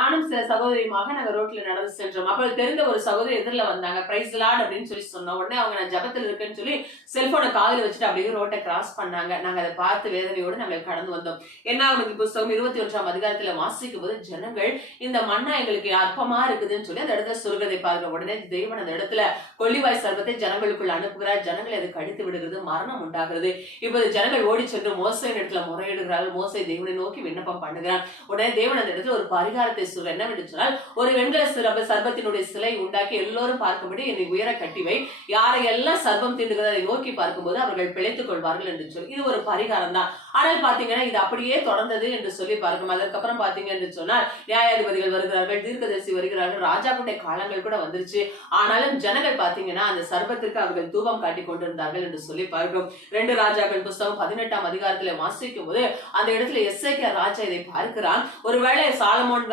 நானும் சில சகோதரியுமாக நாங்க ரோட்ல நடந்து சென்றோம். அப்ப தெரிந்த ஒரு சகோதரி எதிரில வந்தாங்க. பிரைஸ் லார்ட் அப்படின்னு சொல்லி சொன்னோம். உடனே அவங்க நான் ஜெபத்துல இருக்கேன்னு சொல்லி செல்போனை காதுல வச்சுட்டு அப்படியே ரோட்டை கிராஸ் பண்ணாங்க. நாங்க அதை பார்த்து வேதனையோடு நாங்கள் கடந்து வந்தோம். என்னாகமத்தி புஸ்தகம் 21ஆம் அதிகாரத்துல வாசிக்கும் போது ஜனங்கள் இந்த மண்ணா எங்களுக்கு அற்பமா இருக்குதுன்னு சொல்லி அந்த இடத்துல சொல்கிறதை பாருங்க. உடனே தேவன் அந்த இடத்துல கொள்ளிவாய் சர்வத்தை ஜனங்களுக்குள்ள அனுப்புகிறார். ஜனங்களை அதை கடித்து விடுகிறது, மரணம் உண்டாகிறது. இப்போது ஜனங்கள் ஓடி சென்று மோசையின் இடத்துல முறையிடுகிறார்கள். மோசை தேவனை நோக்கி விண்ணப்பம் பண்ணுகிறார். உடனே தேவன் அந்த இடத்துல ஒரு பரிகாரத்தை சொல்ற என்னவென்று சொன்னால், ஒரு வெண்கல சர்பத்தினுடைய சிலை உண்டாக்கி எல்லோரும் பார்க்கும்படி என்னை உயர கட்டிவை, யாரையெல்லாம் சர்பம் தீண்டுகிறத அதை நோக்கி பார்க்கும்போது அவர்கள் பிழைத்துக் கொள்வார்கள் என்று சொல்லி இது ஒரு பரிகாரம் தான். ஆனால் பாத்தீங்கன்னா இது அப்படியே தொடர்ந்தது என்று சொல்லி பார்க்கும். அதற்கப்புறம் பாத்தீங்க என்று சொன்னால் நியாயாதிபதிகள் வருகிறார்கள், தீர்க்கதரிசி வருகிறார்கள், ராஜாக்குடைய காலங்கள் கூட வந்துருச்சு. ஆனாலும் ஜனங்கள் பாத்தீங்கன்னா அந்த சர்பத்திற்கு அவர்கள் தூபம் காட்டி கொண்டிருந்தார்கள் என்று சொல்லி பார்க்கும். 2 ராஜாக்கள் புஸ்தகம் 18ஆம் அதிகாரத்துல வாசிக்கும் போது அந்த இடத்துல எசேக்கியா ராஜா இதை பார்க்கிறான். ஒருவேளை சாலமோன்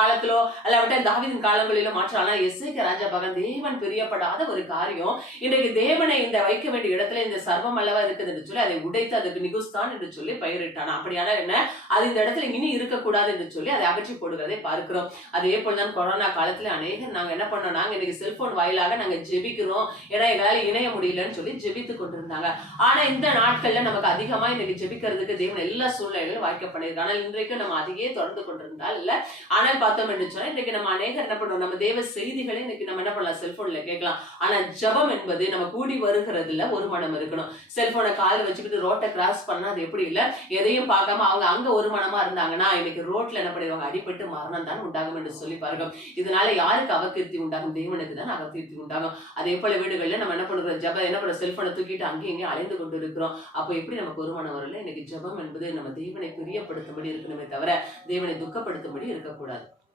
காலத்திலோ அல்ல தாவீதின் காலங்களிலோ மாற்றாலும் எசேக்கியா ராஜா பார்க்க தேவன் பிரியப்படாத ஒரு காரியம். இன்றைக்கு தேவனை இந்த வைக்க வேண்டிய இடத்துல இந்த சர்வம் அல்லவா இருக்குது என்று சொல்லி அதை உடைத்து அதுக்கு நிகுஸ்தான் என்று சொல்லி பயிரிட்டான். அப்படியான என்ன அது இந்த இடத்துல இனி இருக்கக்கூடாது என்று சொல்லி அதை அகற்றி போடுகிறதை பார்க்கிறோம். அதே போலதான் கொரோனா காலத்துல அநேகர் நாங்க என்ன பண்ணோம், நாங்க இன்னைக்கு செல்போன் வாயிலாக நாங்க ஜெபிக்கிறோம், ஏன்னா எங்களால இணைய முடியலன்னு சொல்லி ஜெபித்து கொண்டிருந்தாங்க. ஆனா இந்த நாட்கள்ல நமக்கு அதிகமா இன்னைக்கு ஜெபிக்கிறதுக்கு தேவன் எல்லா சூழ்நிலைகளும் வாய்க்க பண்ணிருக்காங்க. ஆனால் இன்றைக்கு நம்ம அதையே தொடர்ந்து கொண்டிருந்தால் இல்ல. ஆனால் பார்த்தோம் என்று சொன்னா இன்றைக்கு நம்ம அநேகர் என்ன பண்ணுவோம், நம்ம தேவ செய்திகளை இன்னைக்கு நம்ம என்ன பண்ணலாம், செல்போன்ல கேட்கலாம். ஆனா ஜெபம் என்பது நம்ம கூடி வருகிறதுல ஒரு மனம் இருக்கணும். செல்போனை காலில் வச்சுக்கிட்டு ரோட்டை கிராஸ் பண்ணா அது எப்படி இல்ல, எதையும் பார்க்காம அவங்க அங்க ஒரு மனமா இருந்தாங்கன்னா இன்னைக்கு ரோட்ல என்ன பண்ணிடுவாங்க, அடிபட்டு மரணம் தான் உண்டாகும் என்று சொல்லி பாருங்க. இதனால யாருக்கு அவகீர்த்தி உண்டாகும், தேவனுக்கு தான் அவகீர்த்தி உண்டாகும். அதே போல வீடுகள்ல நம்ம என்ன பண்ணுறோம், ஜெபம் என்ன பண்ணுறோம், செல்போனை தூக்கிட்டு அங்கேயும் இங்கேயும் அலைந்து கொண்டு இருக்கிறோம். அப்போ எப்படி நமக்கு ஒரு மனம் வரல. இன்னைக்கு ஜெபம் என்பது நம்ம தேவனை பிரியப்படுத்தும்படி இருக்கணுமே தவிர தேவனை துக்கப்படுத்தும்படி இருக்கக்கூடாது.